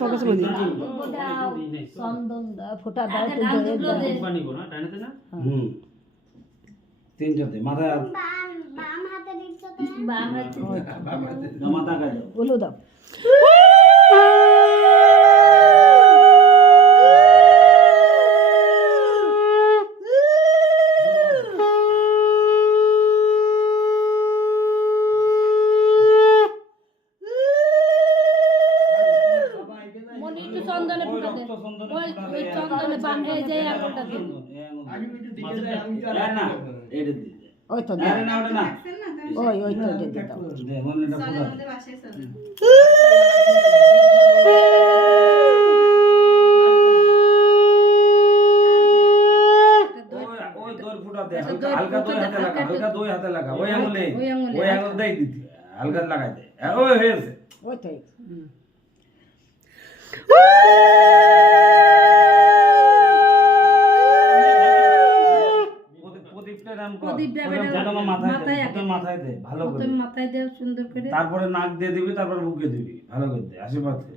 শখ আছে মানে চন্দন দাও, ফোঁটা দাও, একটু দই দাও। হুম তিনটাতে মাথায় বাম হাতে দিচ্ছ তো বাম হাতে মাথা গায়ে দাও বলো দাও মনি একটু চন্দনে ওই ফোঁটা দে। রক্ত চন্দনে ওই ফোঁটা ওই দে, চন্দনে এই যে আঙুলটা দে। না এটা দিয়ে দে। ওই তো আরে না ওটা না ওই তো দিয়ে দাও দে মনেটা ফোঁটা দে। ওই দই ফোঁটা দে হালকা হালকা দই হাতে লাগা ওই আঙুলে ওই আঙুল দেই দিতি হালকা লাগাই দে ওই হয়েছে ওই তো প্রদীপটা নাম কর প্রদীপটা মাথায় দে ভালো করে প্রথমে মাথায় দেও সুন্দর করে। তারপরে নাক দিয়ে দিবি তারপর বুকে দিবি ভালো করে দে আশীর্বাদ করে